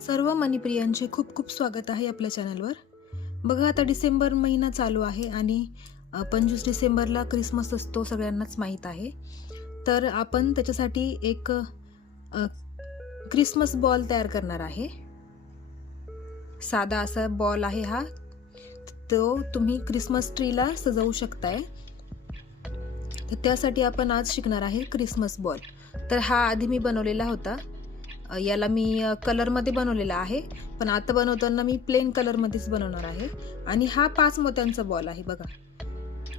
सर्व मनीप्रियांचे खूप खूप स्वागत आहे आपल्या चॅनलवर. बघा, आता डिसेंबर महिना चालू आहे आणि 25 डिसेंबरला क्रिसमस असतो, सगळ्यांनाच माहीत आहे. तर आपण त्याच्यासाठी एक क्रिसमस बॉल तयार करणार आहे. साधा असा बॉल आहे हा, तो तुम्ही क्रिसमस ट्रीला सजवू शकताय. तर त्यासाठी आपण आज शिकणार आहे क्रिसमस बॉल. तर हा आधी मी बनवलेला होता. याला मी कलरमध्ये बनवलेला आहे, पण आता बनवताना मी प्लेन कलरमध्येच बनवणार आहे. आणि हा 5 मोत्यांचा बॉल आहे. बघा,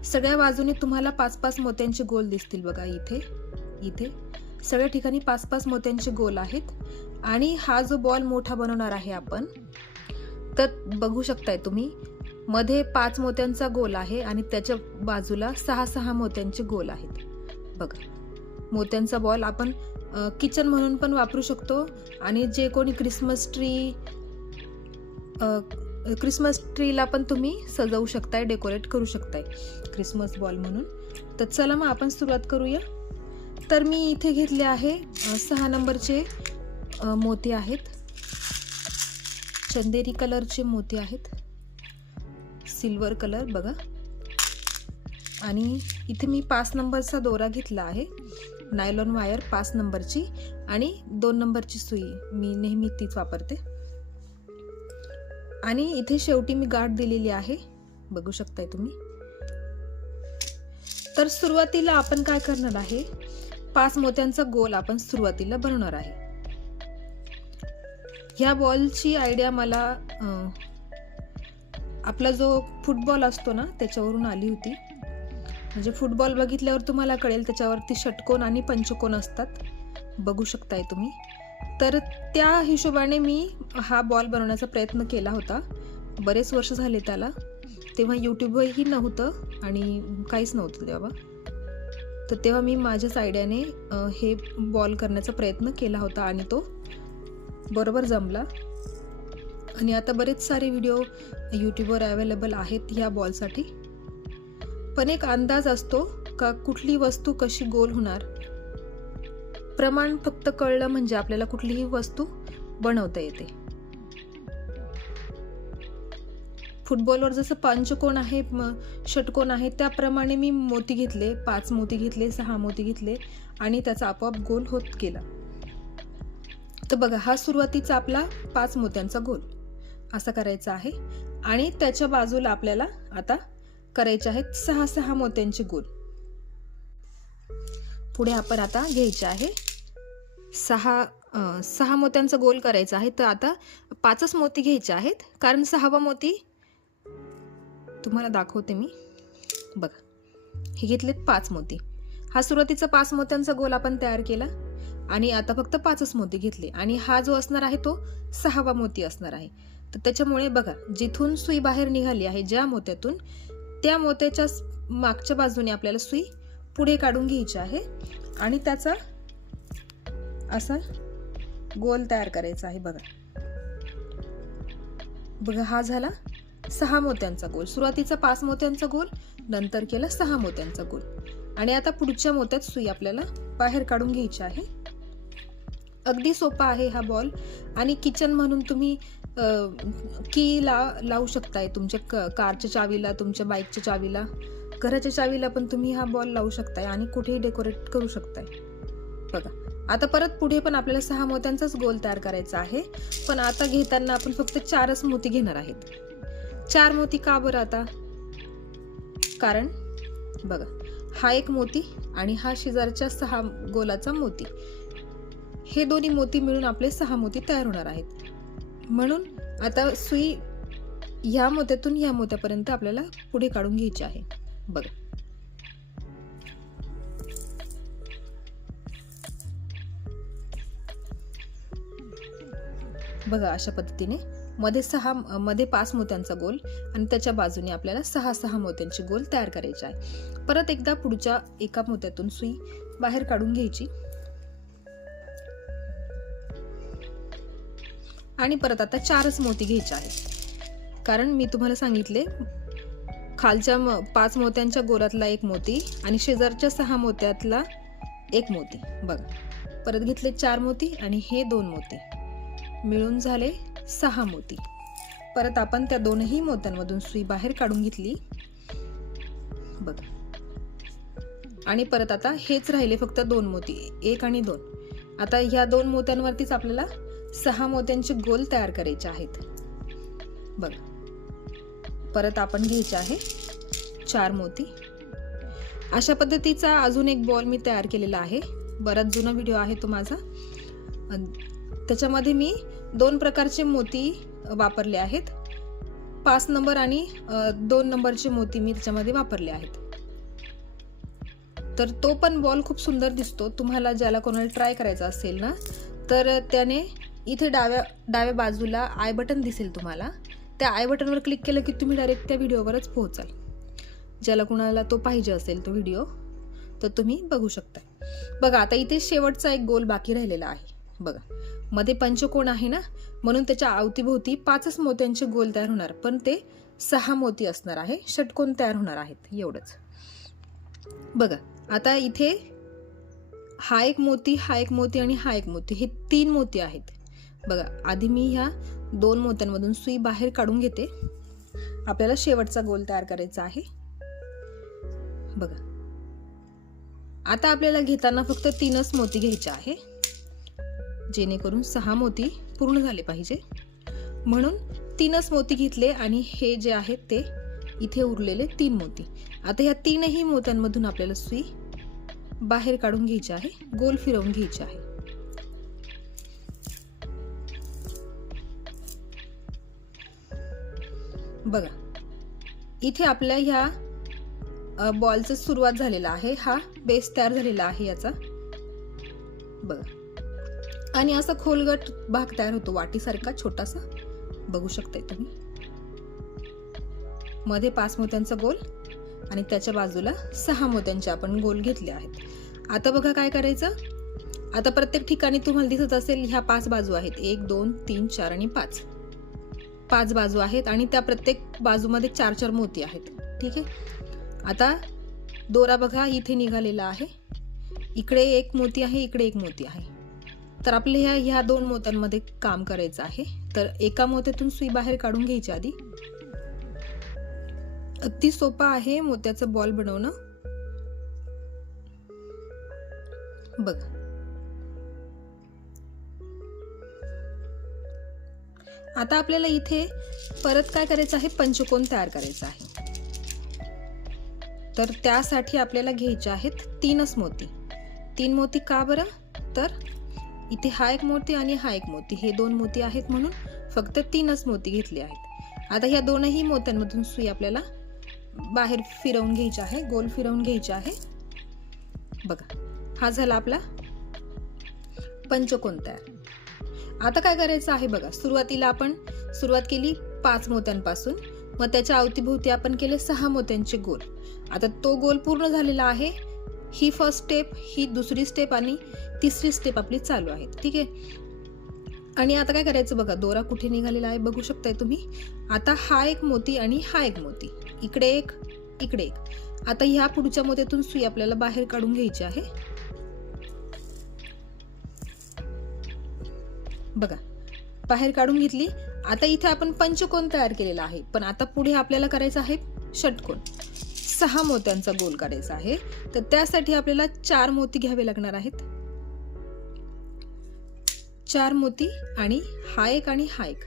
सगळ्या बाजूने तुम्हाला 5-5 मोत्यांचे गोल दिसतील. बघा, इथे सगळ्या ठिकाणी 5-5 मोत्यांचे गोल आहेत. आणि हा जो बॉल मोठा बनवणार आहे आपण, तर बघू शकताय तुम्ही, मध्ये 5 मोत्यांचा गोल आहे आणि त्याच्या बाजूला 6-6 मोत्यांचे गोल आहेत. बघा, मोत्यांचा बॉल आपण किचन म्हणून पण वापरू शकतो आणि जे कोणी क्रिसमस ट्रीला पण तुम्ही सजवू शकताय, डेकोरेट करू शकताय क्रिसमस बॉल म्हणून. तर चला मग आपण सुरुवात करूया. तर मी इथे घेतले आहे 6 नंबरचे मोती आहेत, चंदेरी कलरचे मोती आहेत, सिल्वर कलर. बघा, आणि इथे मी 5 नंबरचा दोरा घेतला आहे, नायलॉन वायर 5 नंबरची, आणि 2 नंबरची सुई, मी नेहमी तीच वापरते. आणि इथे शेवटी मी गाठ दिलेली आहे, बघू शकताय तुम्ही. तर सुरुवातीला आपण काय करणार आहे, 5 मोत्यांचा गोल आपण सुरुवातीला बनवणार आहे. ह्या बॉलची आयडिया मला आपला जो फुटबॉल असतो ना, त्याच्यावरून आली होती. म्हणजे फुटबॉल बघितल्यावर तुम्हाला कळेल, त्याच्यावरती षटकोन आणि पंचकोन असतात, बघू शकताय तुम्ही. तर त्या हिशोबाने मी हा बॉल बनवण्याचा प्रयत्न केला होता. बरेच वर्ष झाले त्याला, तेव्हा यूट्यूबही नव्हतं आणि काहीच नव्हतं तेव्हा. तर तेव्हा मी माझ्याच आयडियाने हे बॉल करण्याचा प्रयत्न केला होता आणि तो बरोबर जमला. आणि आता बरेच सारे व्हिडिओ यूट्यूबवर अवेलेबल आहेत ह्या बॉलसाठी. पण एक अंदाज असतो का कुठली वस्तू कशी गोल होणार, प्रमाण फक्त कळलं म्हणजे आपल्याला कुठलीही वस्तू बनवता येते. फुटबॉलवर जसं पंचकोन आहे, षटकोन आहे, त्याप्रमाणे मी मोती घेतले, 5 मोती घेतले, 6 मोती घेतले आणि त्याचा आपोआप गोल होत गेला. तर बघा, हा सुरुवातीचा आपला 5 मोत्यांचा गोल असा करायचा आहे. आणि त्याच्या बाजूला आपल्याला आता करायचे आहेत 6-6 मोत्यांचे गोल. पुढे आपण आता घ्यायचे आहे 6 मोत्यांचा गोल करायचा आहे. तर आता 5च मोती घ्यायचे आहेत, कारण 6वा मोती तुम्हाला दाखवते मी. बघा, हे घेतलेत 5 मोती. हा सुरुवातीचा 5 मोत्यांचा गोल आपण तयार केला आणि आता फक्त 5च मोती घेतले. आणि हा जो असणार आहे तो 6वा मोती असणार आहे. तर त्याच्यामुळे बघा, जिथून सुई बाहेर निघाली आहे, ज्या मोत्यातून, त्या मोत्याच्या मागच्या बाजूने आपल्याला सुई पुढे काढून घ्यायची आहे आणि त्याचा असा गोल तयार करायचा आहे. बघा, हा झाला 6 मोत्यांचा गोल. सुरुवातीचा 5 मोत्यांचा गोल, नंतर केला 6 मोत्यांचा गोल. आणि आता पुढच्या मोत्यात सुई आपल्याला बाहेर काढून घ्यायची आहे. अगदी सोपा आहे हा बॉल. आणि किचन म्हणून तुम्ही की लावू शकताय, तुमच्या कारच्या चावीला, तुमच्या बाईकच्या चावीला, घराच्या चावीला पण तुम्ही हा बॉल लावू शकताय आणि कुठेही डेकोरेट करू शकताय. बघा, आता परत पुढे पण आपल्याला 6 मोत्यांचाच गोल तयार करायचा आहे, पण आता घेताना आपण फक्त 4च मोती घेणार आहेत. 4 मोती का बरं आता, कारण बघा, हा एक मोती आणि हा शेजारच्या 6 गोलाचा मोती, हे दोन्ही मोती मिळून आपले 6 मोती तयार होणार आहेत. म्हणून आता सुई ह्या मोत्यातून ह्या मोत्यापर्यंत आपल्याला पुढे काढून घ्यायची आहे. बघा, अशा पद्धतीने मध्ये 5 मोत्यांचा गोल आणि त्याच्या बाजूने आपल्याला 6-6 मोत्यांचे गोल तयार करायचे आहे. परत एकदा पुढच्या एका मोत्यातून सुई बाहेर काढून घ्यायची आणि परत आता 4च मोती घ्यायचे आहेत, कारण मी तुम्हाला सांगितले खालच्या 5 मोत्यांच्या गोलातला एक मोती आणि शेजारच्या 6 मोत्यातला एक मोती. बघा परत घेतले 4 मोती आणि हे 2 मोती मिळून झाले 6 मोती. परत आपण त्या दोनही मोत्यांमधून सुई बाहेर काढून घेतली. बघा आणि परत आता हेच राहिले फक्त 2 मोती, 1 आणि 2. आता ह्या 2 मोत्यांवरतीच आपल्याला 6 मोत्यांचे गोल तयार करायचे आहेत. बघा परत आपण घ्यायचे आहे 4 मोती. अशा पद्धतीचा अजून एक बॉल मी तयार केलेला आहे. बराच जुना व्हिडिओ आहे तो माझा. त्याच्यामध्ये मी 2 प्रकारचे मोती वापरले आहेत. 5 नंबर आणि 2 नंबरचे मोती मी त्याच्यामध्ये वापरले आहेत. तर तो पण बॉल खूप सुंदर दिसतो. तुम्हाला ज्याला कोणाला ट्राय करायचा असेल ना तर त्याने इथे डाव्या बाजूला आय बटन दिसेल तुम्हाला. त्या आय बटनवर क्लिक केलं की तुम्ही डायरेक्ट त्या व्हिडिओवरच पोहोचाल. ज्याला कुणाला तो पाहिजे असेल तो व्हिडिओ तर तुम्ही बघू शकता. बघा आता इथे शेवटचा एक गोल बाकी राहिलेला आहे. बघा मध्ये पंचकोन आहे ना, म्हणून त्याच्या अवतीभोवती 5च मोत्यांचे गोल तयार होणार, पण ते 6 मोती असणार आहे. षटकोन तयार होणार आहेत एवढंच. बघा आता इथे हा एक मोती, हा एक मोती आणि हा एक मोती, हे 3 मोती आहेत. बघा आधी मी ह्या 2 मोत्यांमधून सुई बाहेर काढून घेते. आपल्याला शेवटचा गोल तयार करायचा आहे. बघा आता आपल्याला घेताना फक्त 3च मोती घ्यायचे आहे, जेणेकरून 6 मोती पूर्ण झाले पाहिजे. म्हणून 3च मोती घेतले आणि हे जे आहेत ते इथे उरलेले 3 मोती. आता ह्या 3ही मोत्यांमधून आपल्याला सुई बाहेर काढून घ्यायची आहे, गोल फिरवून घ्यायची आहे. बघा इथे आपल्या ह्या बॉलचं सुरुवात झालेला आहे. हा बेस तयार झालेला आहे याचा. बघा आणि असा खोलगट भाग तयार होतो वाटीसारखा छोटासा. बघू शकताय तुम्ही. मध्ये 5 मोत्यांचा गोल आणि त्याच्या बाजूला 6 मोत्यांचे आपण गोल घेतले आहेत. आता बघा काय करायचं. आता प्रत्येक ठिकाणी तुम्हाला दिसत असेल ह्या 5 बाजू आहेत. 1 2 3 4 आणि 5 बाजू आहेत आणि त्या प्रत्येक बाजूमध्ये 4 मोती आहेत. ठीक आहे. आता दोरा बघा इथे निघालेला आहे. इकडे एक मोती आहे, इकडे एक मोती आहे. तर आपल्या ह्या 2 मोत्यांमध्ये काम करायचं आहे. तर एका मोत्यातून सुई बाहेर काढून घ्यायची आधी. अगदी सोपा आहे मोत्याचं बॉल बनवणं. बघा आता आपल्याला इथे परत काय करायचं आहे, पंचकोन तयार करायचा आहे. तर त्यासाठी आपल्याला घ्यायचे आहेत 3च मोती. 3 मोती का बरं, तर इथे हा एक मोती आणि हा एक मोती, हे 2 मोती आहेत म्हणून फक्त 3च मोती घेतले आहेत. आता ह्या 2ही मोत्यांमधून सुई आपल्याला बाहेर फिरवून घ्यायची आहे, गोल फिरवून घ्यायची आहे. बघा हा झाला आपला पंचकोन तयार. आता काय करायचं आहे बघा, सुरुवातीला आपण सुरुवात केली 5 मोत्यांपासून, मग त्याच्या अवतीभोवती आपण केले 6 मोत्यांचे गोल. आता तो गोल पूर्ण झालेला आहे. ही फर्स्ट स्टेप, ही दुसरी स्टेप आणि तिसरी स्टेप आपली चालू आहे. ठीक आहे. आणि आता काय करायचं बघा, दोरा कुठे निघालेला आहे बघू शकताय तुम्ही. आता हा एक मोती आणि हा एक मोती, इकडे एक इकडे एक. आता ह्या पुढच्या मोत्यातून सुई आपल्याला बाहेर काढून घ्यायची आहे. बघा बाहेर काढून घेतली. आता इथे आपण पंचकोन तयार केलेला आहे, पण आता पुढे आपल्याला करायचं आहे षटकोन. 6 मोत्यांचा गोल काढायचा आहे. तर त्यासाठी आपल्याला 4 मोती घ्यावे लागणार आहेत. 4 मोती आणि हा एक आणि हा एक,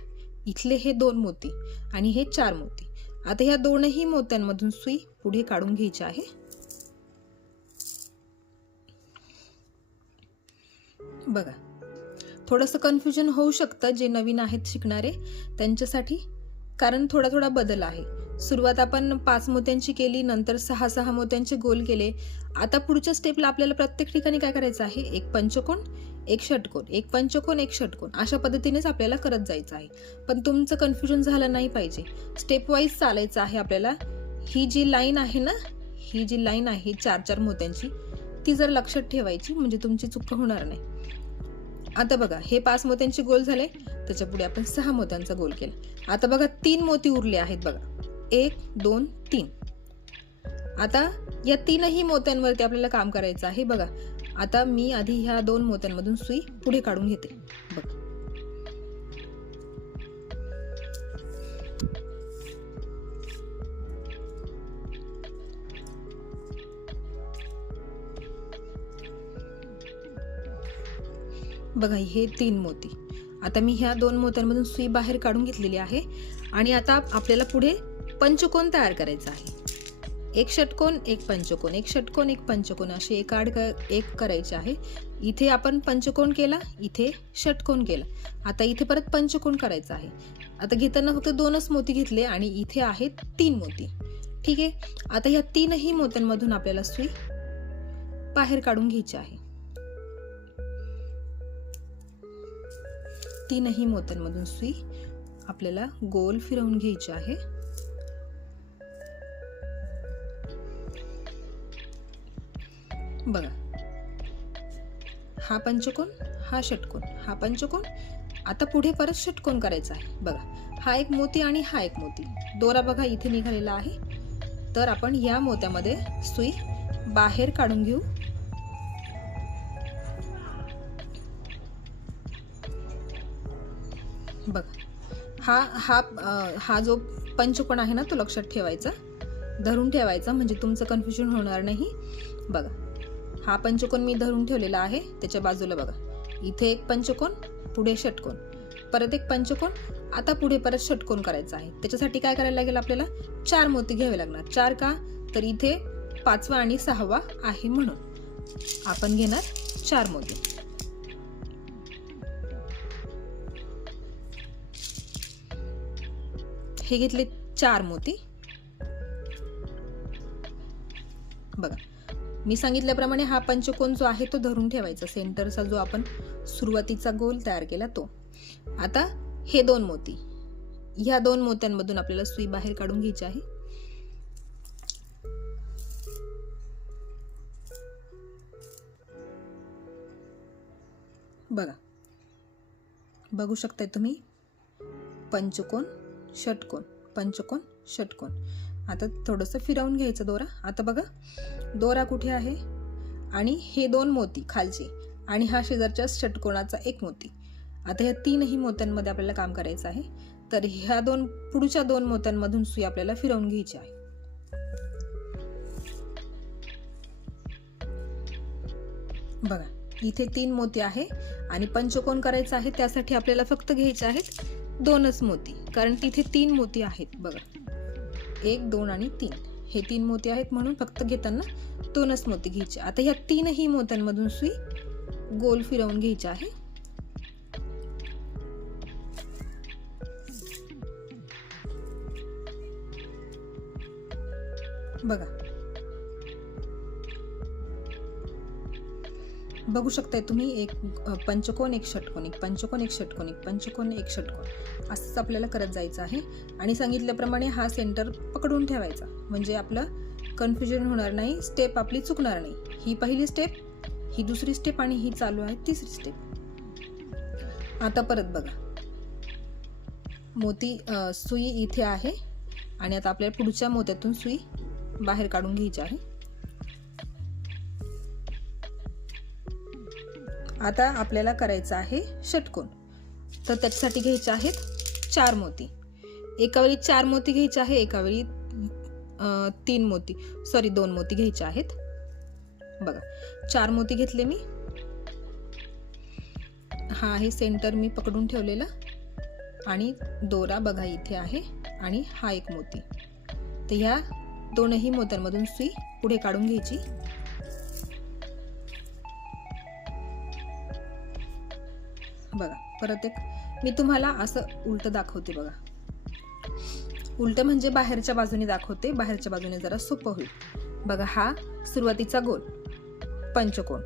इथले हे 2 मोती आणि हे 4 मोती. आता ह्या 2ही मोत्यांमधून सुई पुढे काढून घ्यायची आहे. बघा थोडंसं कन्फ्युजन होऊ शकतं जे नवीन आहेत शिकणारे त्यांच्यासाठी, कारण थोडा बदल आहे. सुरुवात आपण 5 मोत्यांची केली, नंतर 6 मोत्यांचे गोल केले. आता पुढच्या स्टेपला आपल्याला प्रत्येक ठिकाणी काय करायचं आहे, एक पंचकोन एक षटकोन, एक पंचकोन एक षटकोन, अशा पद्धतीनेच आपल्याला करत जायचं आहे. पण तुमचं कन्फ्युजन झालं नाही पाहिजे. स्टेप वाईज चालायचं आहे आपल्याला. ही जी लाईन आहे ना, ही जी लाईन आहे 4 मोत्यांची, ती जर लक्षात ठेवायची, म्हणजे तुमची चूक होणार नाही. आता बघा हे 5 मोत्यांचे गोल झाले, त्याच्या पुढे आपण 6 मोत्यांचा गोल केला. आता बघा 3 मोती उरले आहेत बघा, 1 2 3. आता या तीनही मोत्यांवरती आपल्याला काम करायचं आहे. बघा, आता मी आधी ह्या 2 मोत्यांमधून सुई पुढे काढून घेते. बघा, बघा हे 3 मोती. आता मी ह्या 2 मोत्यांमधून सुई बाहेर काढून घेतलेली आहे आणि आता आपल्याला पुढे पंचकोन तयार करायचा आहे. एक षटकोन, एक पंचकोन, एक षटकोन, एक पंचकोन असे एक आड एक करायचे आहे. इथे आपण पंचकोन केला, इथे षटकोन केला. आता इथे परत पंचकोन करायचा आहे. आता घेताना फक्त 2च मोती घेतले आणि इथे आहेत 3 मोती. ठीक आहे. आता या 3ही मोत्यांमधून आपल्याला सुई बाहेर काढून घ्यायची आहे. 3ही मोत्यांमधून सुई आपल्याला गोल फिरवून घ्यायची आहे. बघा, हा पंचकोन, हा षटकोन, हा पंचकोन. आता पुढे परत षटकोन करायचा आहे. बघा, हा एक मोती आणि हा एक मोती. दोरा बघा इथे निघालेला आहे. तर आपण या मोत्यामध्ये सुई बाहेर काढून घेऊ. बघा, हा जो पंचकोन आहे ना, तो लक्षात ठेवायचा, धरून ठेवायचा, म्हणजे तुमचं कन्फ्युजन होणार नाही. बघा, हा पंचकोन मी धरून ठेवलेला आहे. त्याच्या बाजूला बघा, इथे एक पंचकोन, पुढे षटकोन, परत एक पंचकोन. आता पुढे परत षटकोन करायचा आहे. त्याच्यासाठी काय करायला लागेल, आपल्याला 4 मोती घ्यावे लागणार. 4 का, तर इथे 5वा आणि 6वा आहे म्हणून आपण घेणार 4 मोती. हे घेतले 4 मोती. बघा, मी सांगितल्याप्रमाणे हा पंचकोन जो आहे तो धरून ठेवायचा, सेंटरचा जो आपण सुरुवातीचा गोल तयार केला तो. आता हे 2 मोती, ह्या 2 मोत्यांमधून आपल्याला सुई बाहेर काढून घ्यायची आहे. बघा, बघू शकताय तुम्ही, पंचकोन षटकोन, पंचकोन षटकोन. आता थोडंसं फिरवून घ्यायचं दोरा. आता बघा, दोरा कुठे आहे आणि हे 2 मोती खालचे आणि हा शेजारच्या षटकोनाचा एक मोती. आता ह्या 3ही मोत्यांमध्ये आपल्याला काम करायचं आहे. तर ह्या पुढच्या 2 मोत्यांमधून सुई आपल्याला फिरवून घ्यायची आहे. बघा, इथे 3 मोती आहे आणि पंचकोन करायचं आहे. त्यासाठी आपल्याला फक्त घ्यायचे आहेत 2च मोती, कारण तिथे 3 मोती आहेत. बघा, 1, 2 आणि 3 हे 3 मोती आहेत म्हणून फक्त घेताना 2च मोती घ्यायचे. आता ह्या 3ही मोत्यांमधून सुई गोल फिरवून घ्यायची आहे. बघा, बघू शकताय तुम्ही, एक पंचकोन, एक षटकोन, एक पंचकोन, एक षटकोन, एक पंचकोन, एक षटकोन, असंच आपल्याला करत जायचं आहे. आणि सांगितल्याप्रमाणे हा सेंटर पकडून ठेवायचा, म्हणजे आपलं कन्फ्युजन होणार नाही, स्टेप आपली चुकणार नाही. ही पहिली स्टेप, ही दुसरी स्टेप आणि ही चालू आहे 3री स्टेप. आता परत बघा, मोती सुई इथे आहे आणि आता आपल्याला पुढच्या मोत्यातून सुई बाहेर काढून घ्यायची आहे. आता आपल्याला करायचं आहे षटकोन. तर त्याच्यासाठी घ्यायचे आहेत 4 मोती. एका वेळी 4 मोती घ्यायचे आहे, एका वेळी 2 मोती घ्यायचे आहेत. बघा, 4 मोती घेतले मी. हा आहे सेंटर मी पकडून ठेवलेला आणि दोरा बघा इथे आहे आणि हा एक मोती. तर ह्या 2ही मोत्यांमधून सुई पुढे काढून घ्यायची. बघा, परत एक मी तुम्हाला असं उलट दाखवते. बघा, उलट म्हणजे बाहेरच्या बाजूने दाखवते, बाहेरच्या बाजूने जरा सोपं होईल. बघा, हा सुरुवातीचा गोल पंचकोन,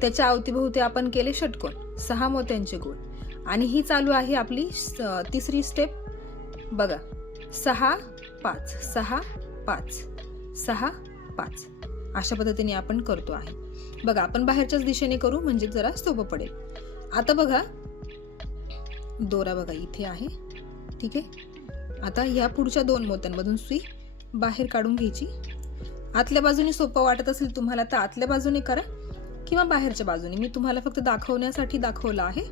त्याच्या अवतीभोवती आपण केले षटकोन, 6 मोत्यांचे गोल. आणि ही चालू आहे आपली 3री स्टेप. बघा, 6 5 6 5 6 5 अशा पद्धतीने आपण करतो आहे. बघा, आपण बाहेरच्याच दिशेने करू म्हणजे जरा सोपं पडेल. आता बघा, दोरा बघा इथे आहे. ठीक आहे. आता ह्या पुढच्या 2 मोत्यांमधून सुई बाहेर काढून घ्यायची आतल्या बाजूने सोपं वाटत असेल तुम्हाला तर आतल्या बाजूने करा किंवा बाहेरच्या बाजूने. मी तुम्हाला फक्त दाखवण्यासाठी दाखवलं आहे.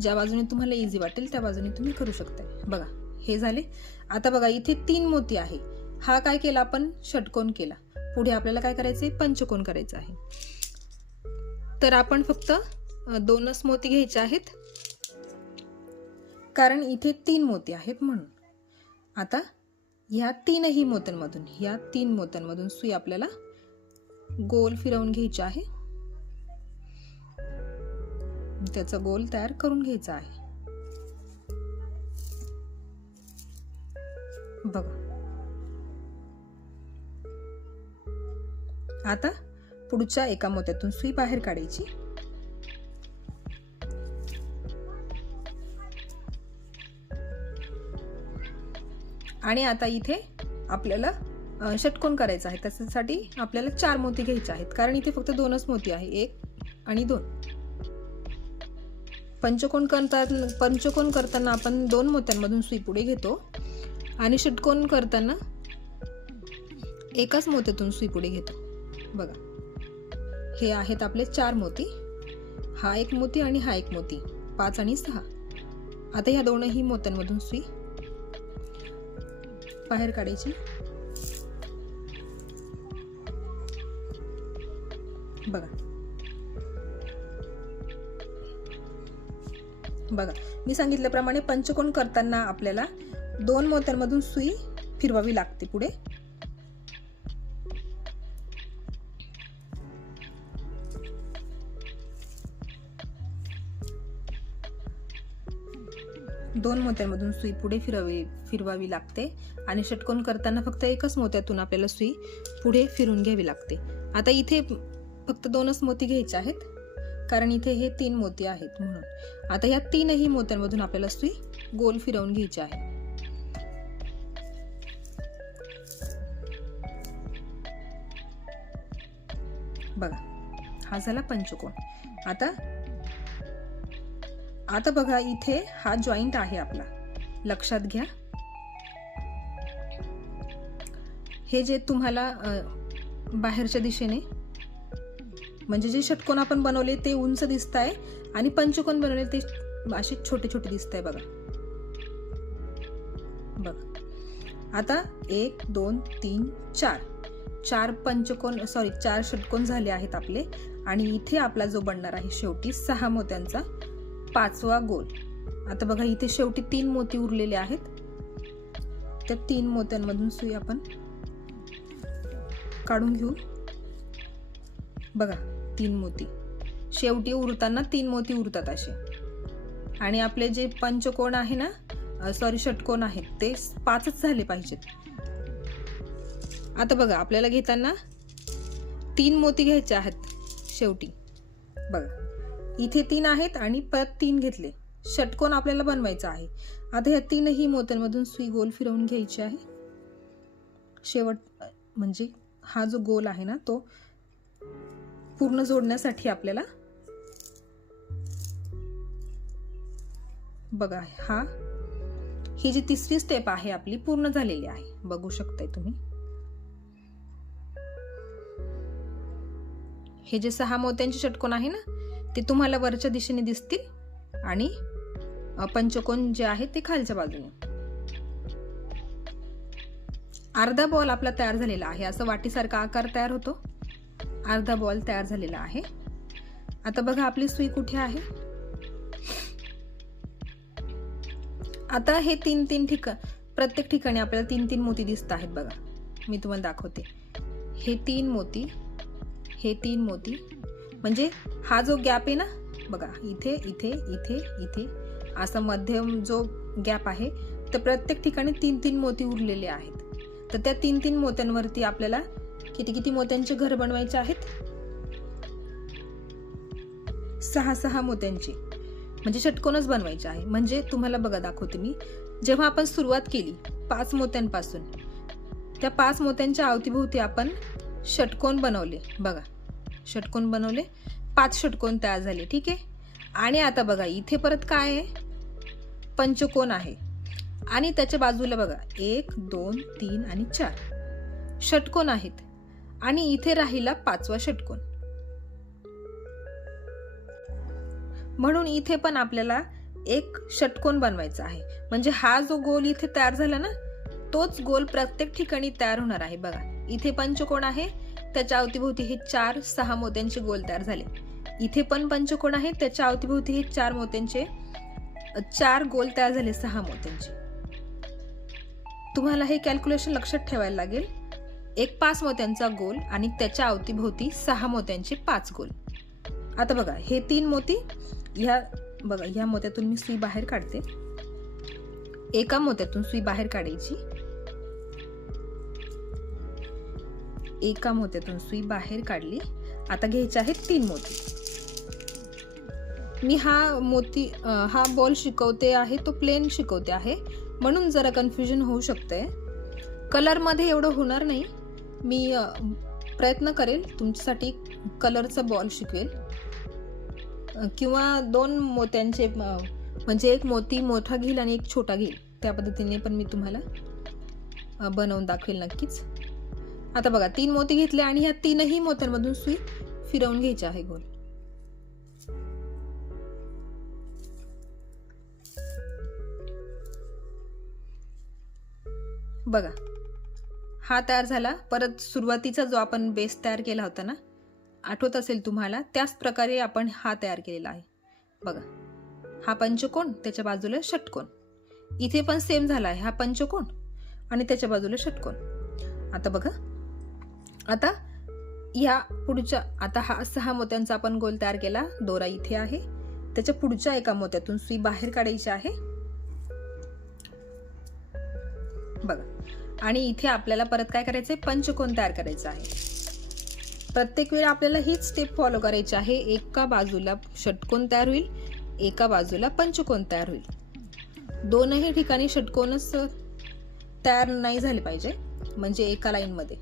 ज्या बाजूने तुम्हाला इझी वाटेल त्या बाजूने तुम्ही करू शकता. बघा हे झाले. आता बघा इथे 3 मोती आहे. हा काय केला आपण? षटकोन केला. पुढे आपल्याला काय करायचंय? पंचकोन करायचं आहे. तर आपण फक्त 2च मोती घ्यायचे आहेत कारण इथे 3 मोती आहेत म्हणून. आता ह्या 3ही मोत्यांमधून सुई आपल्याला गोल फिरवून घ्यायची आहे. त्याचा गोल तयार करून घ्यायचा आहे. बघा आता पुढच्या एका मोत्यातून सुई बाहेर काढायची. आणि आता इथे आपल्याला षटकोन करायचा आहे. त्यासाठी आपल्याला 4 मोती घ्यायचे आहेत कारण इथे फक्त 2च मोती आहे, 1 आणि 2. पंचकोन करताना आपण 2 मोत्यांमधून सुई पुढे घेतो आणि षटकोन करताना एकाच मोत्यातून सुई पुढे घेतो. बघा हे आहेत आपले 4 मोती. हा 1 मोती आणि हा 1 मोती, 5 आणि 6. आता ह्या 2ही मोत्यांमधून सुई बाहेर काढायची. बघा मी सांगितल्याप्रमाणे पंचकोन करताना आपल्याला 2 मोत्यांमधून सुई फिरवावी लागते पुढे. दोन मोत्यांमधून सुई पुढे फिरवावी लागते आणि षटकोन करताना फक्त एकच मोत्यातून आपल्याला सुई पुढे फिरून घ्यावी लागते. आता इथे फक्त 2च मोती घ्यायचे आहेत कारण इथे हे 3 मोती आहेत म्हणून. आता या 3ही मोत्यांमधून आपल्याला सुई गोल फिरवून घ्यायची आहे. बघा हा झाला पंचकोन. आता बघा इथे हा जॉईंट आहे आपला, लक्षात घ्या. हे जे तुम्हाला बाहेरच्या दिशेने म्हणजे जे षटकोन आपण बनवले ते उंच दिसत आहे आणि पंचकोन बनवले ते असे छोटे छोटे दिसत आहे. बघा आता 1 2 3 4 4 षटकोन झाले आहेत आपले. आणि इथे आपला जो बनणार आहे शेवटी 6 मोत्यांचा 5वा गोल. आता बघा इथे शेवटी 3 मोती उरलेले आहेत. त्या 3 मोत्यांमधून सुई आपण काढून घेऊ. बघा 3 मोती शेवटी उरताना 3 मोती उरतात असे. आणि आपले जे पंचकोन आहे ना, षटकोन आहेत ते 5च झाले पाहिजेत. आता बघा आपल्याला घेताना 3 मोती घ्यायचे आहेत शेवटी. बघा इथे 3 आहेत आणि परत 3 घेतले. षटकोन आपल्याला बनवायचा आहे. आता ह्या 3ही मोत्यांमधून सुई गोल फिरवून घ्यायची आहे. शेवट म्हणजे हा जो गोल आहे ना तो पूर्ण जोडण्यासाठी आपल्याला बघा ही जी 3री स्टेप आहे आपली पूर्ण झालेली आहे. बघू शकताय तुम्ही. हे जे 6 मोत्यांचे षटकोन आहे ना ते तुम्हाला वरच्या दिशेने दिसतील आणि पंचकोन जे आहे ते खालच्या बाजूने. अर्धा बॉल आपला तयार झालेला आहे. असं वाटीसारखा आकार तयार होतो. अर्धा बॉल तयार झालेला आहे. आता बघा आपली सुई कुठे आहे. आता हे 3 ठिकाण, प्रत्येक ठिकाणी आपल्याला 3 मोती दिसत आहेत. बघा मी तुम्हाला दाखवते. हे 3 मोती, हे 3 मोती, म्हणजे हा जो गॅप आहे ना बघा इथे इथे इथे इथे असा मध्यम जो गॅप आहे तर प्रत्येक ठिकाणी 3 मोती उरलेले आहेत. तर त्या 3 मोत्यांवरती आपल्याला किती मोत्यांचे घर बनवायचे आहेत. 6 मोत्यांचे म्हणजे षटकोनच बनवायचे आहे. म्हणजे तुम्हाला बघा दाखवते मी. जेव्हा आपण सुरुवात केली 5 मोत्यांपासून, त्या 5 मोत्यांच्या अवतीभोवती आपण षटकोन बनवले. बघा षटकोन बनवले, 5 षटकोन तयार झाले. ठीक आहे. आणि आता बघा इथे परत काय आहे, पंचकोन आहे आणि त्याच्या बाजूला बघा 1 2 3 आणि 4 षटकोन आहेत. आणि इथे राहिला 5वा षटकोन. म्हणून इथे पण आपल्याला एक षटकोन बनवायचा आहे. म्हणजे हा जो गोल इथे तयार झाला ना, तोच गोल प्रत्येक ठिकाणी तयार होणार आहे. बघा, इथे पंचकोन आहे, त्याच्या अवतीभोवती हे 4-6 मोत्यांचे गोल तयार झाले. इथे पण पंचकोन आहे, त्याच्या अवतीभोवती हे 4 मोत्यांचे 4 गोल तयार झाले, 6 मोत्यांचे. तुम्हाला हे कॅल्क्युलेशन लक्षात ठेवायला लागेल. एक 5 मोत्यांचा गोल आणि त्याच्या अवतीभोवती 6 मोत्यांचे 5 गोल. आता बघा, हे 3 मोती ह्या मोत्यातून मी सुई बाहेर काढते. एका मोत्यातून सुई बाहेर काढायची. एका मोत्यातून सुई बाहेर काढली. आता घ्यायचे आहेत 3 मोती. मी हा बॉल शिकवते आहे तो प्लेन शिकवते आहे, म्हणून जरा कन्फ्युजन होऊ शकते. कलर मध्ये एवढं होणार नाही. मी प्रयत्न करेल तुमच्यासाठी कलरचा बॉल शिकवेल, किंवा 2 मोत्यांचे, म्हणजे एक मोती मोठा घेईल आणि एक छोटा घेईल, त्या पद्धतीने पण मी तुम्हाला बनवून दाखवेल नक्कीच. आता बघा, 3 मोती घेतले आणि ह्या 3ही मोत्यांमधून सुई फिरवून घ्यायची आहे गोल. बघा, हा तयार झाला. परत सुरुवातीचा जो आपण बेस तयार केला होता ना, आठवत असेल तुम्हाला, त्याच प्रकारे आपण हा तयार केलेला आहे. बघा, हा पंचकोन, त्याच्या बाजूला षटकोन. इथे पण सेम झाला आहे, हा पंचकोन आणि त्याच्या बाजूला षटकोन. आता बघा, आता या पुढच्या, आता हा 6 मोत्यांचा आपण गोल तयार केला. दोरा इथे आहे, त्याच्या पुढच्या एका मोत्यातून सुई बाहेर काढायची आहे. बघा, आणि इथे आपल्याला परत काय करायचंय, पंचकोन तयार करायचा आहे. प्रत्येक वेळी आपल्याला हीच स्टेप फॉलो करायची आहे. एका बाजूला षटकोन तयार होईल, एका बाजूला पंचकोन तयार होईल. दोनही ठिकाणी षटकोनच तयार नाही झाले पाहिजे, म्हणजे एका लाईन मध्ये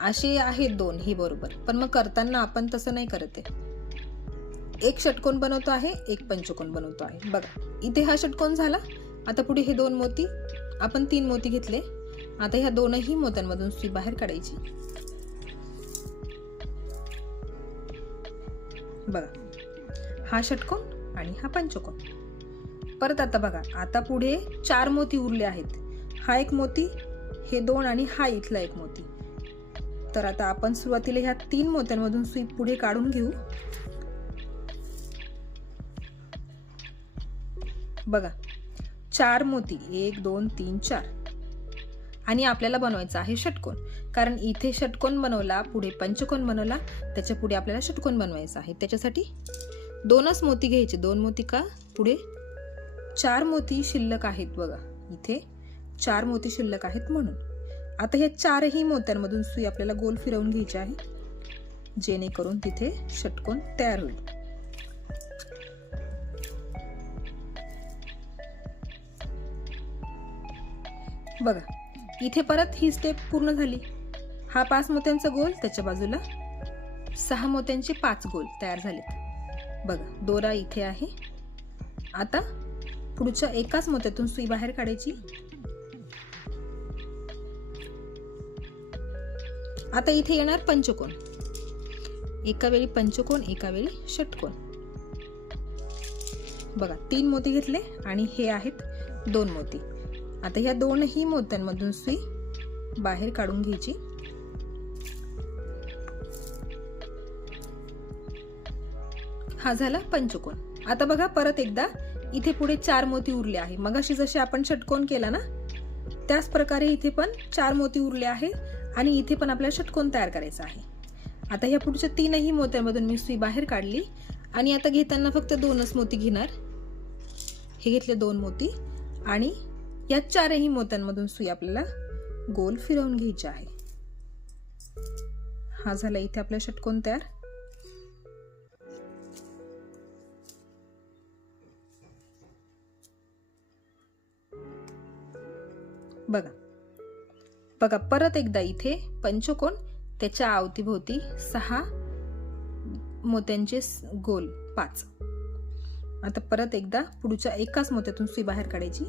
असे आहेत 2, ही बरोबर. पण मग करताना आपण तसं नाही करत आहे. एक षटकोन बनवतो आहे, एक पंचकोन बनवतो आहे. बघा, इथे हा षटकोन झाला. आता पुढे हे 2 मोती, आपण 3 मोती घेतले. आता ह्या 2ही मोत्यांमधून सुई बाहेर काढायची. बघा, हा षटकोन आणि हा पंचकोन. परत आता बघा, आता पुढे 4 मोती उरले आहेत. हा एक मोती, हे 2 आणि हा इथला एक मोती. तर आता आपण सुरुवातीला ह्या 3 मोत्यांमधून सुई पुढे काढून घेऊ. बघा, 4 मोती, 1 2 3 4, आणि आपल्याला बनवायचा आहे षटकोन. कारण इथे षटकोन बनवला, पुढे पंचकोन बनवला, त्याच्या पुढे आपल्याला षटकोन बनवायचा आहे. त्याच्यासाठी 2च मोती घ्यायचे. 2 मोती का, पुढे 4 मोती शिल्लक आहेत. बघा, इथे 4 मोती शिल्लक आहेत. म्हणून आता ह्या 4ही मोत्यांमधून सुई आपल्याला गोल फिरवून घ्यायची आहे, जेणेकरून तिथे षटकोन तयार होईल. बघा, इथे परत ही स्टेप पूर्ण झाली. हा 5 मोत्यांचा गोल, त्याच्या बाजूला 6 मोत्यांचे 5 गोल तयार झालेत. बघा, दोरा इथे आहे. आता पुढच्या एकाच मोत्यातून सुई बाहेर काढायची. आता इथे येणार पंचकोन. एका वेळी पंचकोन, एका वेळी षटकोन. बघा, 3 मोती घेतले आणि हे आहेत 2 मोती. आता ह्या 2ही मोत्यांमधून सुई बाहेर काढून घ्यायची. हा झाला पंचकोन. आता बघा, परत एकदा इथे पुढे 4 मोती उरले आहे. मगाशी जसे आपण षटकोन केला ना, त्याच प्रकारे इथे पण 4 मोती उरले आहे आणि इथे पण आपल्याला षटकोन तयार करायचा आहे. आता ह्या पुढच्या 3ही मोत्यांमधून मी सुई बाहेर काढली आणि आता घेताना फक्त 2च मोती घेणार. हे घेतले 2 मोती आणि या 4ही मोत्यांमधून सुई आपल्याला गोल फिरवून घ्यायची आहे. हा झाला इथे आपला षटकोन तयार. बघा बघा, परत एकदा इथे पंचकोन, त्याच्या अवतीभोवती 6 मोत्यांचे गोल 5. आता परत एकदा पुढच्या एकाच मोत्यातून सुई बाहेर काढायची.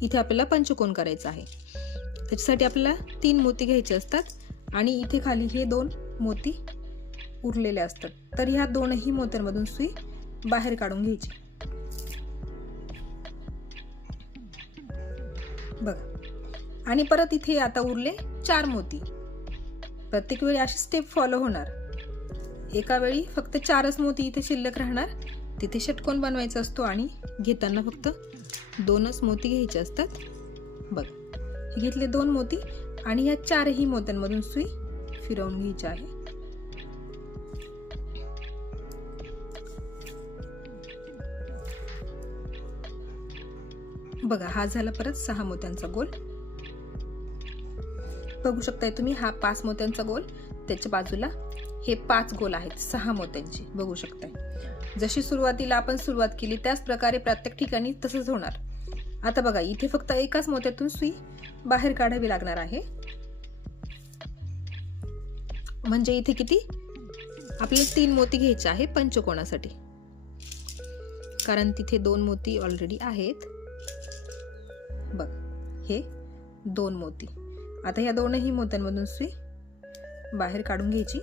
इथे आपल्याला पंचकोन करायचा आहे. त्याच्यासाठी आपल्याला 3 मोती घ्यायचे असतात आणि इथे खाली हे 2 मोती उरलेले असतात. तर ह्या दोनही मोत्यांमधून सुई बाहेर काढून घ्यायची. बघा, आणि परत इथे आता उरले 4 मोती. प्रत्येक वेळी अशी स्टेप फॉलो होणार. एका वेळी फक्त 4च मोती इथे शिल्लक राहणार. तिथे षटकोन बनवायचा असतो आणि घेताना फक्त 2च मोती घ्यायचे असतात. बघ, हे घेतले 2 मोती आणि या 4ही मोत्यांमधून सुई फिरवून घ्यायची आहे. बघा, हा झाला परत 6 मोत्यांचा गोल. बघू शकताय तुम्ही, हा 5 मोत्यांचा गोल, त्याच्या बाजूला हे 5 गोल आहेत 6 मोत्यांचे. बघू शकताय, जशी सुरुवातीला आपण सुरुवात केली त्याच प्रकारे प्रत्येक ठिकाणी तसंच होणार. आता बघा, इथे फक्त एकाच मोत्यातून सुई बाहेर काढावी लागणार आहे. म्हणजे इथे किती आपल्याला 3 मोती घ्यायचे आहे पंचकोनासाठी, कारण तिथे 2 मोती ऑलरेडी आहेत. बघ, हे 2 मोती. आता या दोनही मोत्यांमधून सुई बाहेर काढून घ्यायची.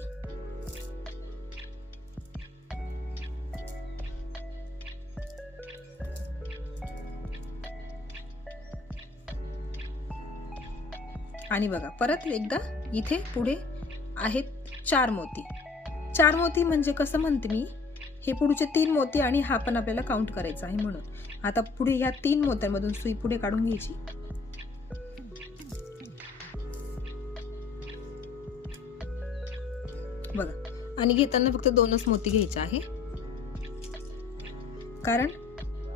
आणि बघा, परत एकदा इथे पुढे आहेत 4 मोती. 4 मोती म्हणजे कसं म्हणते मी, हे पुढचे 3 मोती आणि हा पण आपल्याला काउंट करायचा आहे. म्हणून आता पुढे ह्या 3 मोत्यांमधून सुई पुढे काढून घ्यायची. बघा, आणि घेताना फक्त 2च मोती घ्यायचे आहे, कारण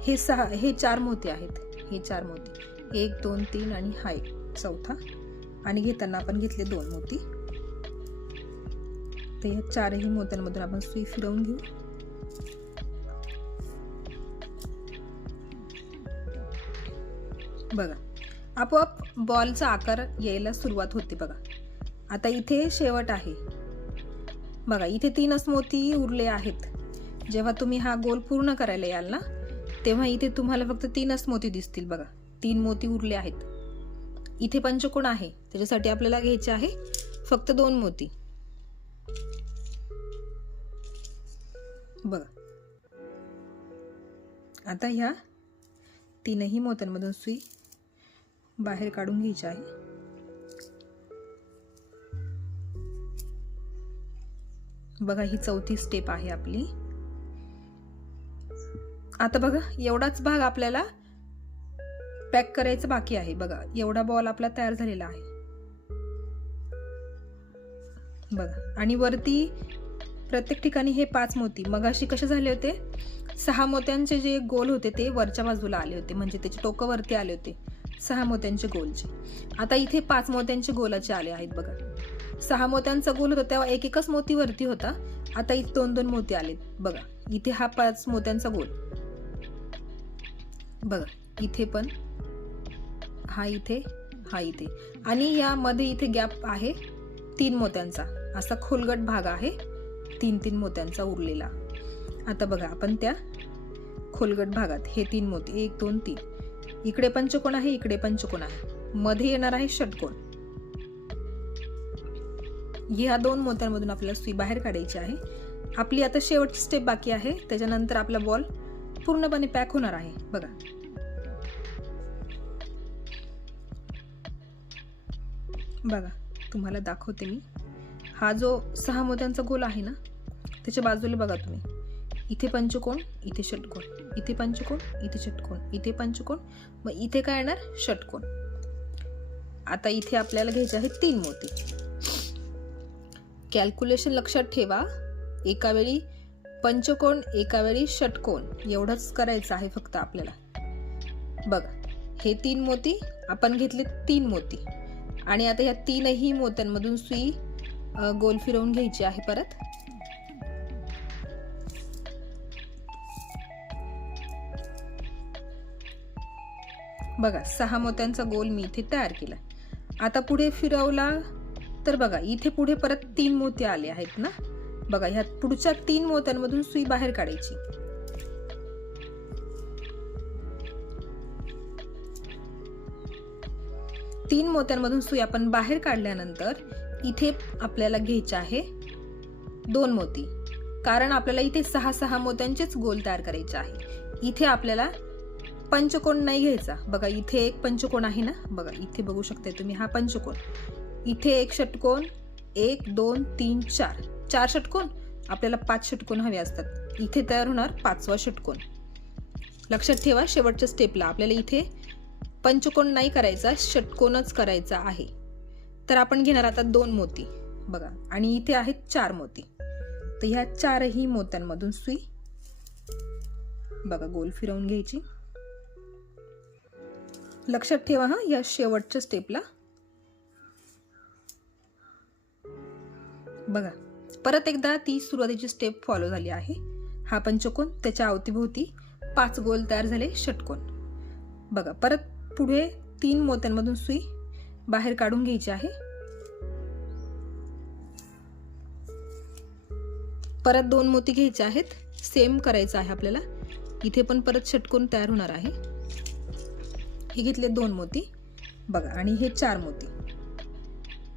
हे 4 मोती आहेत. हे 4 मोती, 1 2 3 आणि हा एक चौथा. आणि घेताना आपण घेतले 2 मोती. तर या 4ही मोत्यांमधून आपण सुई फिरवून घेऊ. बघा, आपोआप बॉलचा आकार यायला सुरुवात होते. बघा, आता इथे शेवट आहे. बघा, इथे 3च मोती उरले आहेत. जेव्हा तुम्ही हा गोल पूर्ण करायला याल ना, तेव्हा इथे तुम्हाला फक्त 3च मोती दिसतील. बघा, 3 मोती उरले आहेत. इथे पंचकोन आहे, त्याच्यासाठी आपल्याला घ्यायचे आहे फक्त 2 मोती. बघा, आता ह्या 3ही मोत्यांमधून सुई बाहेर काढून घ्यायची आहे. बघा, ही 4थी स्टेप आहे आपली. आता बघा, एवढाच भाग आपल्याला पॅक करायचं बाकी आहे. बघा, एवढा बॉल आपला तयार झालेला आहे. बघा, आणि वरती प्रत्येक ठिकाणी हे 5 मोती. मगाशी कसे झाले होते, 6 मोत्यांचे जे गोल होते ते वरच्या बाजूला आले होते, म्हणजे त्याचे टोकं वरती आले होते 6 मोत्यांचे गोलचे. आता इथे 5 मोत्यांचे गोलाचे आले आहेत. बघा, 6 मोत्यांचा गोल होता तेव्हा एकच मोती वरती होता, आता इथे 2 मोती आलेत. बघा, इथे हा 5 मोत्यांचा गोल. बघा, इथे पण हा इथे, हा इथे, आणि यामध्ये इथे गॅप आहे 3 मोत्यांचा. असा खोलगट भाग आहे 3 मोत्यांचा उरलेला. आता बघा, आपण त्या खोलगट भागात हे 3 मोती, 1 2 3, इकडे पंचकोन आहे, इकडे पंचकोन आहे, मध्ये येणार आहे षटकोन. ह्या 2 मोत्यांमधून आपल्याला सुई बाहेर काढायची आहे. आपली आता शेवटची स्टेप बाकी आहे, त्याच्यानंतर आपला बॉल पूर्णपणे पॅक होणार आहे. बघा, बघा, तुम्हाला दाखवते मी. हा जो 6 मोत्यांचा गोल आहे ना, त्याच्या बाजूला बघा तुम्ही, इथे पंचकोन, इथे षटकोन, इथे पंचकोन, इथे षटकोन, इथे पंचकोन, मग इथे काय येणार षटकोन. आता इथे आपल्याला घ्यायचे आहेत 3 मोती. कॅल्क्युलेशन लक्षात ठेवा, एका वेळी पंचकोन, एका वेळी षटकोन, एवढंच करायचं आहे फक्त आपल्याला. बघा, हे 3 मोती आपण घेतले, 3 मोती, आणि आता या 3ही मोत्यांमधून सुई गोल फिरवून घ्यायची आहे परत. बघा, 6 मोत्यांचा गोल मी इथे तयार केला. आता पुढे फिरवला तर बघा, इथे पुढे परत 3 मोती आले आहेत ना. बघा, ह्या पुढच्या 3 मोत्यांमधून सुई बाहेर काढायची. 3 मोत्यांमधून सुई आपण बाहेर काढल्यानंतर इथे आपल्याला घ्यायचे आहे 2 मोती, कारण आपल्याला इथे 6 मोत्यांचेच गोल तयार करायचे आहे. इथे आपल्याला पंचकोन नाही घ्यायचा. बघा इथे एक पंचकोन आहे ना, बघा इथे बघू शकता तुम्ही, हा पंचकोन. इथे एक षटकोन, 1 2 3 4 4 षटकोन. आपल्याला 5 षटकोन हवे असतात. इथे तयार होणार 5वा षटकोन. लक्षात ठेवा, शेवटच्या स्टेपला आपल्याला इथे पंचकोन नाही करायचा, षटकोनच करायचा आहे. तर आपण घेणार आता 2 मोती बघा, आणि इथे आहेत 4 मोती. तर ह्या 4ही मोत्यांमधून सुई बघा गोल फिरवून घ्यायची. लक्षात ठेवा हा, या शेवटच्या स्टेपला बघा परत एकदा ती सुरुवातीची स्टेप फॉलो झाली आहे. हा पंचकोन, त्याच्या अवतीभोवती 5 गोल तयार झाले, षटकोन. बघा परत पुढे 3 मोत्यांमधून सुई बाहेर काढून घ्यायची आहे. परत 2 मोती घ्यायचे आहेत, सेम करायचं आहे आपल्याला. इथे पण परत षटकोन तयार होणार आहे. हे घेतले 2 मोती बघा, आणि हे 4 मोती.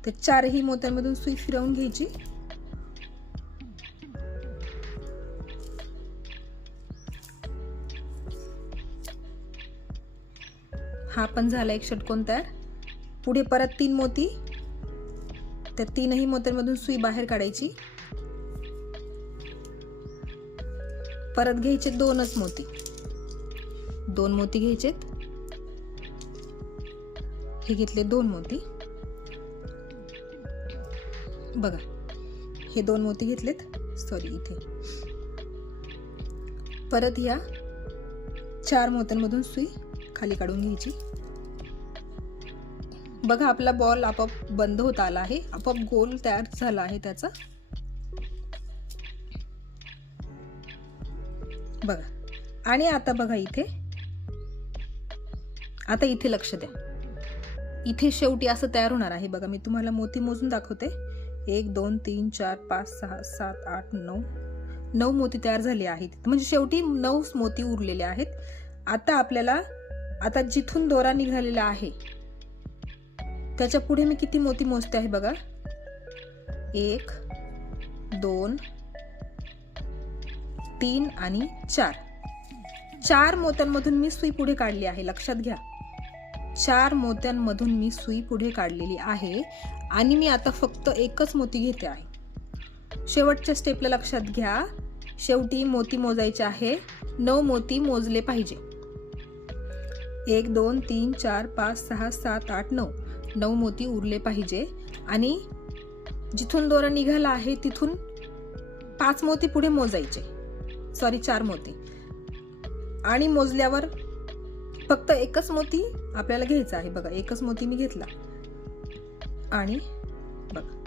तर 4ही मोत्यांमधून सुई फिरवून घ्यायची. हा पण झाला एक षटकोन तयार. पुढे परत 3 मोती, त्या 3ही मोत्यांमधून सुई बाहेर काढायची. परत घ्यायचे 2च मोती, 2 मोती घ्यायचेत. हे घेतले 2 मोती बघा, हे 2 मोती घेतलेत, सॉरी इथे. परत या 4 मोत्यांमधून सुई खाली काढून घ्यायची. बघा आपला बॉल आपोआप बंद होत आला आहे, आपोआप गोल तयार झाला आहे त्याचा. बघा, आणि आता बघा इथे, आता इथे लक्ष द्या. इथे शेवटी असं तयार होणार आहे बघा. मी तुम्हाला मोती मोजून दाखवते. 1 2 3 4 5 6 7 8 9 मोती तयार झाले आहेत. म्हणजे शेवटी 9 मोती उरलेले आहेत. आता आपल्याला, आता जिथून दोरा निघालेला आहे त्याच्या पुढे मी किती मोती मोजते आहे बघा. 1 2 3 आणि 4. 4 मोत्यांमधून मी सुई पुढे काढली आहे. लक्षात घ्या, 4 मोत्यांमधून मी सुई पुढे काढलेली आहे, आणि मी आता फक्त एकच मोती घेते आहे. शेवटच्या स्टेपला लक्षात घ्या, शेवटी मोती मोजायचे आहे. 9 मोती मोजले पाहिजे. 1 2 3 4 5 6 7 8 9 मोती उरले पाहिजे. आणि जिथून दोरा निघाला आहे तिथून 5 मोती पुढे मोजायचे, सॉरी 4 मोती. आणि मोजल्यावर फक्त एकच मोती आपल्याला घ्यायचा आहे बघा. एकच मोती मी घेतला, आणि बघा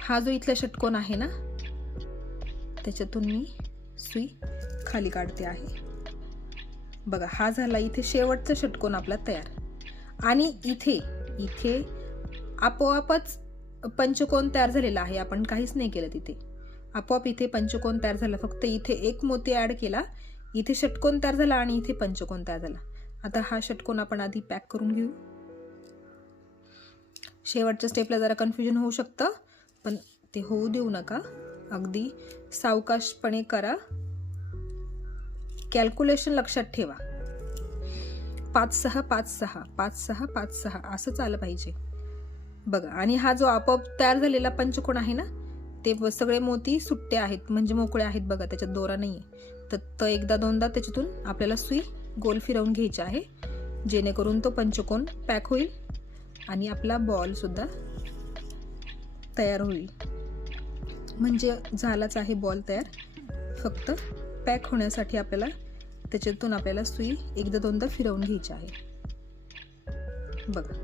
हा जो इथला षटकोन आहे ना, त्याच्यातून मी सुई खाली काढते आहे. बघा हा झाला इथे शेवटचा षटकोन आपला तयार. आणि इथे इथे आपोआपच पंचकोन तयार झालेला आहे. आपण काहीच नाही केलं, तिथे आपोआप इथे पंचकोन तयार झाला. फक्त इथे एक मोती ऍड केला, इथे षटकोन तयार झाला, आणि इथे पंचकोन तयार झाला. आता हा षटकोन आपण आधी पॅक करून घेऊ. शेवटच्या स्टेपला जरा कन्फ्युजन होऊ शकतं, पण ते होऊ देऊ नका. अगदी सावकाशपणे करा. कॅल्क्युलेशन लक्षात ठेवा. 5 6 5 6 5 6 5 6 असंच आलं पाहिजे बघा. आणि हा जो आपोआप तयार झालेला पंचकोन आहे ना, ते सगळे मोती सुट्टे आहेत, म्हणजे मोकळे आहेत बघा, त्याच्यात दोरा नाहीये. तर एकदा दोनदा त्याच्यातून आपल्याला सुई गोल फिरवून घ्यायची आहे, जेणेकरून तो पंचकोन पॅक होईल आणि आपला बॉल सुद्धा तयार होईल. म्हणजे झालाच आहे बॉल तयार. फक्त पॅक होण्यासाठी आपल्याला त्याच्यातून आपल्याला सुई एकदा दोनदा फिरवून घ्यायची आहे. बघा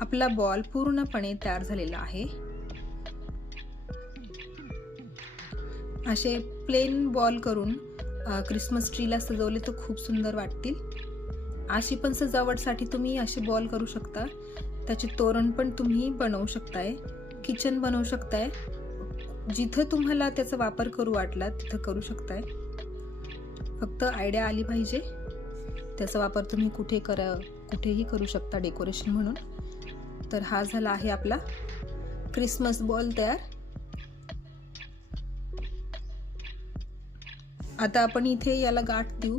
आपला बॉल पूर्णपणे तयार झालेला आहे. असे प्लेन बॉल करून क्रिसमस ट्रीला सजवले तर खूप सुंदर वाटतील. अशी पण सजावटसाठी तुम्ही असे बॉल करू शकता. त्याचे तोरण पण तुम्ही बनवू शकताय, किचन बनवू शकताय. जिथं तुम्हाला त्याचा वापर करू वाटला तिथं करू शकताय. फक्त आयडिया आली पाहिजे. त्याचा वापर तुम्ही कुठेही करू शकता डेकोरेशन म्हणून. तर हा झाला आहे आपला क्रिसमस बॉल तयार. आता आपण इथे याला गाठ देऊ,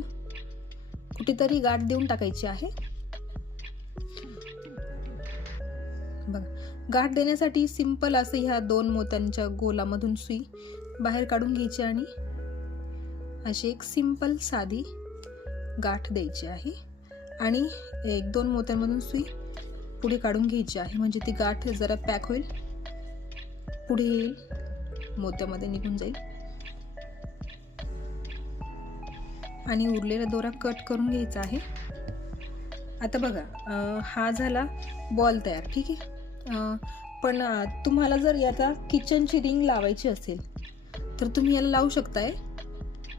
कुठेतरी गाठ देऊन टाकायची आहे. बघा, गाठ देण्यासाठी सिंपल असं ह्या 2 मोत्यांच्या गोलामधून सुई बाहेर काढून घ्यायची आणि अशी एक सिंपल साधी गाठ द्यायची आहे आणि 1-2 मोत्यांमधून सुई पुढे काढून घ्यायची आहे, म्हणजे ती गाठ जरा पॅक होईल, पुढे येईल, मोत्यामध्ये निघून जाईल. आणि उरलेला दोरा कट करून घ्यायचा आहे. आता बघा, हा झाला बॉल तयार. ठीक आहे. पण तुम्हाला जर याचा किचनची रिंग लावायची असेल तर तुम्ही याला लावू शकताय.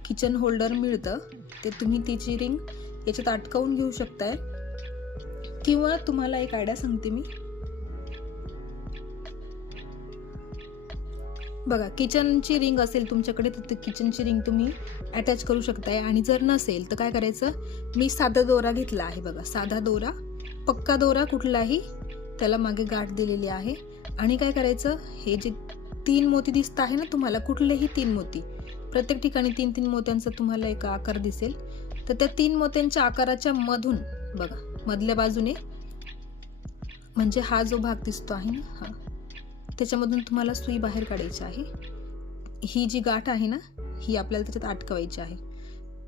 किचन होल्डर मिळतं, ते तुम्ही तिची रिंग याच्यात अटकवून घेऊ शकताय. किंवा तुम्हाला एक आयडिया सांगते मी. बघा, किचनची रिंग असेल तुमच्याकडे तर किचनची रिंग तुम्ही अटॅच करू शकताय. आणि जर नसेल तर काय करायचं, मी साधा दोरा घेतला आहे. बघा, साधा दोरा, पक्का दोरा, कुठलाही, त्याला मागे गाठ दिलेली आहे. आणि काय करायचं, हे जे 3 मोती दिसत आहे ना तुम्हाला, कुठलेही 3 मोती, प्रत्येक ठिकाणी 3-3 मोत्यांचा तुम्हाला एक आकार दिसेल. तर त्या 3 मोत्यांच्या आकाराच्या मधून बघा, मधल्या बाजूने, म्हणजे हा जो भाग दिसतो आहे ना, हा, त्याच्यामधून तुम्हाला सुई बाहेर काढायची आहे. ही जी गाठ आहे ना, ही आपल्याला त्याच्यात अटकवायची आहे.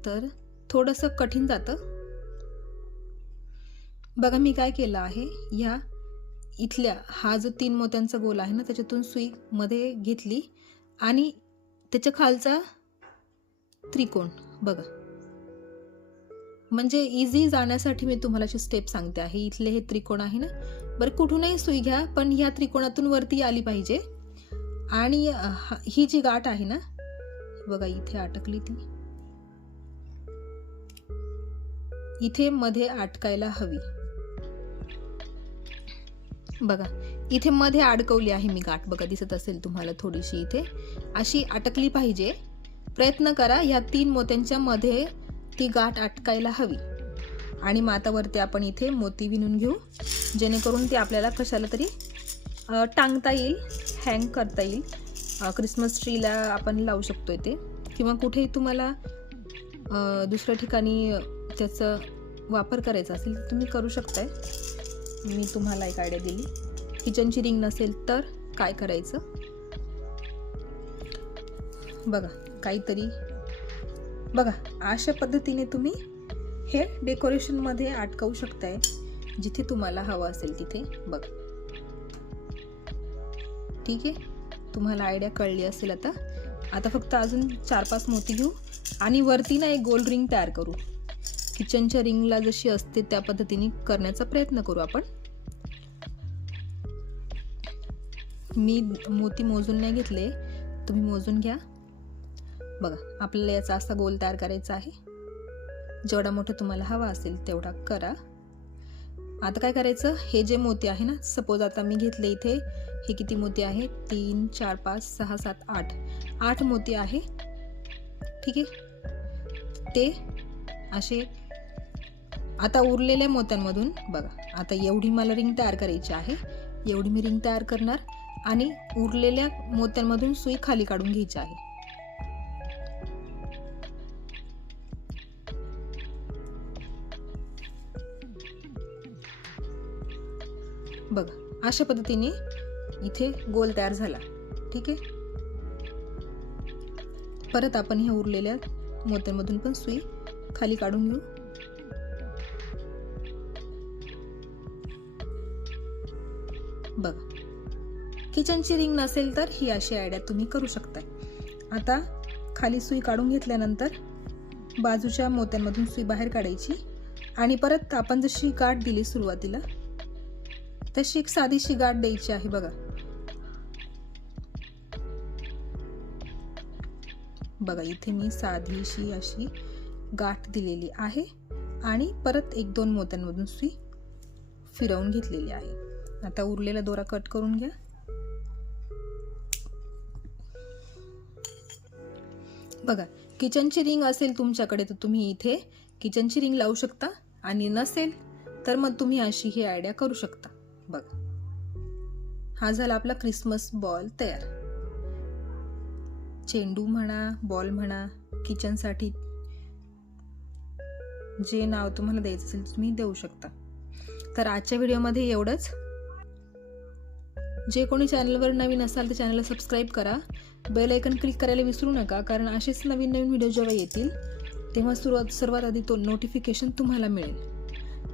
तर थोडंसं कठीण जातं. बघा, मी काय केलं आहे, ह्या इथल्या हा जो 3 मोत्यांचा गोल आहे ना, त्याच्यातून सुई मध्ये घेतली आणि त्याच्या खालचा त्रिकोण बघा, म्हणजे इझी जाण्यासाठी मी तुम्हाला अशी स्टेप सांगते आहे. इथले हे त्रिकोण आहे ना, बरं, कुठूनही सुई घ्या, पण ह्या त्रिकोणातून वरती आली पाहिजे. आणि ही जी गाठ आहे ना, बघा, इथे अटकली, ती इथे मध्ये अटकायला हवी. बघा, इथे मध्ये अडकवली आहे मी गाठ, बघा, दिसत असेल तुम्हाला थोडीशी, इथे अशी अटकली पाहिजे. प्रयत्न करा ह्या 3 मोत्यांच्या मध्ये ती गाठ अटकायला हवी. आणि मग आता वरती आपण इथे मोती विणून घेऊ, जेणेकरून ती आपल्याला कशाला तरी टांगता येईल, हँग करता येईल. क्रिसमस ट्रीला आपण लावू शकतो इथे, किंवा कुठेही तुम्हाला दुसऱ्या ठिकाणी त्याचा वापर करायचा असेल तर तुम्ही करू शकताय. मी तुम्हाला एक आयडिया दिली. किचनची रिंग नसेल तर काय करायचं, बघा, काहीतरी बघा, अशा पद्धतीने तुम्ही हे डेकोरेशन मध्ये अटकवू शकताय, जिथे तुम्हाला हवं असेल तिथे. बघा, ठीक आहे, तुम्हाला आयडिया कळली असेल. आता फक्त अजून 4-5 मोती घेऊ आणि वरती ना एक गोल रिंग तयार करू. किचनच्या रिंगला जशी असते त्या पद्धतीने करण्याचा प्रयत्न करू आपण. मी मोती मोजून नाही घेतले, तुम्ही मोजून घ्या. बघा, आपल्याला याचा असा गोल तयार करायचा आहे. जेवढा मोठा तुम्हाला हवा असेल तेवढा करा. आता काय करायचं, हे जे मोती आहे ना, सपोज आता मी घेतले इथे, हे किती मोती आहे, 3, 4, 5, 6, 7, 8 मोती आहे. ठीक आहे, ते असे. आता उरलेल्या मोत्यांमधून बघा, आता एवढी मला रिंग तयार करायची आहे, एवढी मी रिंग तयार करणार आणि उरलेल्या मोत्यांमधून सुई खाली काढून घ्यायची आहे. बघा, अशा पद्धतीने इथे गोल तयार झाला. ठीक आहे, परत आपण ह्या उरलेल्या मोत्यांमधून पण सुई खाली काढून घेऊ. बघा, किचनची रिंग नसेल तर ही अशी आयडिया तुम्ही करू शकता. आता खाली सुई काढून घेतल्यानंतर बाजूच्या मोत्यांमधून सुई बाहेर काढायची आणि परत आपण जशी गाठ दिली सुरुवातीला तशी एक साधीशी गाठ द्यायची आहे. बघा, बघा, इथे मी साधीशी अशी गाठ दिलेली आहे आणि परत 1-2 मोत्यांमधून सुई फिरवून घेतलेली आहे. आता उरलेला दोरा कट करून घ्या. बघा, किचनची रिंग असेल तुमच्याकडे तर तुम्ही इथे किचनची रिंग लावू शकता आणि नसेल तर मग तुम्ही अशी ही आयडिया करू शकता. बघा, हा झाला आपला क्रिसमस बॉल तयार. चेंडू म्हणा, बॉल म्हणा, किचनसाठी जे नाव तुम्हाला द्यायचं असेल तुम्ही देऊ शकता. तर आजच्या व्हिडिओमध्ये एवढंच. जे कोणी चॅनलवर नवीन असाल तर चॅनलला सबस्क्राईब करा, बेल आयकन क्लिक करायला विसरू नका, कारण असेच नवीन नवीन व्हिडिओ जेव्हा येतील तेव्हा सर्वात आधी तो नोटिफिकेशन तुम्हाला मिळेल.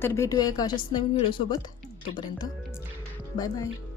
तर भेटूया एका अशाच नवीन व्हिडिओसोबत. तोपर्यंत बाय बाय.